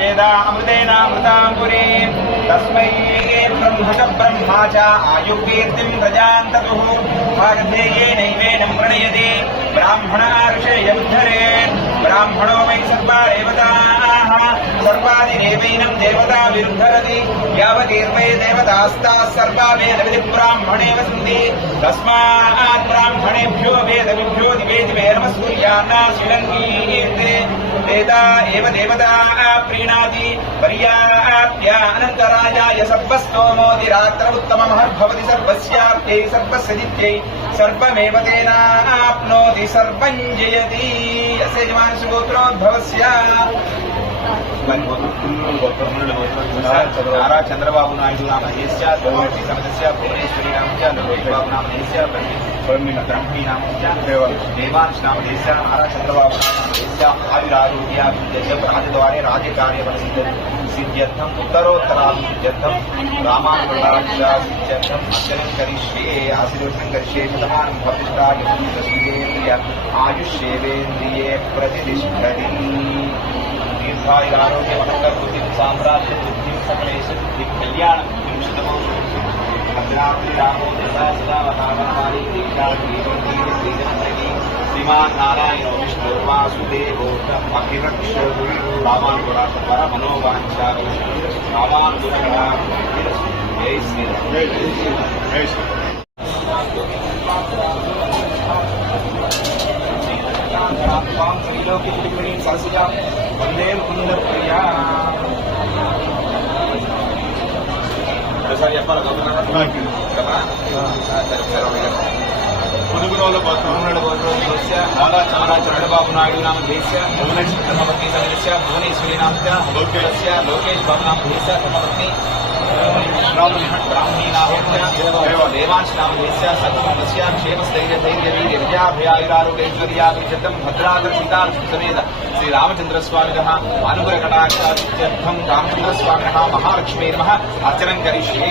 वेदा अमृतेनामृताम्बुरे तस्मै ब्रह्म च ब्रह्मा च आयुकीर्तिं प्रजान्ततुः भागधेयेनैवेनं प्रणयते ब्राह्मणा ऋषययुद्धरेत् ब्राह्मणो वै सर्वा देवताः सर्वादिदेवैनं देवता विरुद्धरति यावतीर्वै देवतास्ताः सर्वा वेदविधि ब्राह्मणे वसन्ति तस्मात् ब्राह्मणेभ्यो वेदविभ्यो दिवे दिवे नमः सूर्यान्ना शिवन्तीर्थे वेदा एव देवता प्रीणाति पर्याप्य अनन्तरायाय सर्वस्तोमोदिरात्र उत्तममहर्भवति सर्वस्याप्यै सर्वस्य जित्यै सर्वमेव तेनाप्नोति सर्वं जयति अस्य यजमानस्य गोत्रोद्भवस्य नारा चंद्रबाबु नायडू नाम देशस्य भुवनेश्वरी समितस्य भुवनेश्वरी नामस्य लोकेश बाबू नाम देशस्य ब्रह्मी नामस्य देवांश नाम देशस्य नारा चंद्रबाबु नाम देशस्य आयुरारोग्याभिवृद्ध्यस्य राजद्वारे राज्यकार्यबलसिद्ध्यर्थम् उत्तरोत्तराभिवृद्ध्यर्थं रामानुजराज्याभिवृद्ध्यर्थम् अर्चनं करिष्ये आशीर्वचनं करिष्ये शतमानं भविष्ठाय दशमितेन्द्रिय आयुष्येवेन्द्रिये प्रतिष्ठति दीर्घायुरारोग्य मनोकर बुद्धि साम्राज्य बुद्धि सकलेश कल्याण भद्रावती रामोदर सदा वहावारी श्रीमान नारायण विष्णु वासुदेव अखिलक्ष रामानुराधर मनोवांछा रामानुरा जय श्री वंदे मुकुंद प्रिया नारा चंद्रबाबु नायडू नाम देशस्य धर्मपत्नी समितस्य भुवनेश्वरी नामस्य लोकेश बाबू नाम देशस्य धर्मपत्नी ब्राह्मी नामस्य देवांश नाम देशस्य सर्वस्य क्षेमस्थैर्यधैर्यवीर्याभयायुरारोग्यैश्वर्याभिवृद्ध्यर्थं भद्राकर सीता समेत श्री रामचंद्र स्वामिनः अनुग्रहकटाक्षार्थं रामचंद्र स्वामिनः महालक्ष्मी नमः अर्चनं करिष्ये।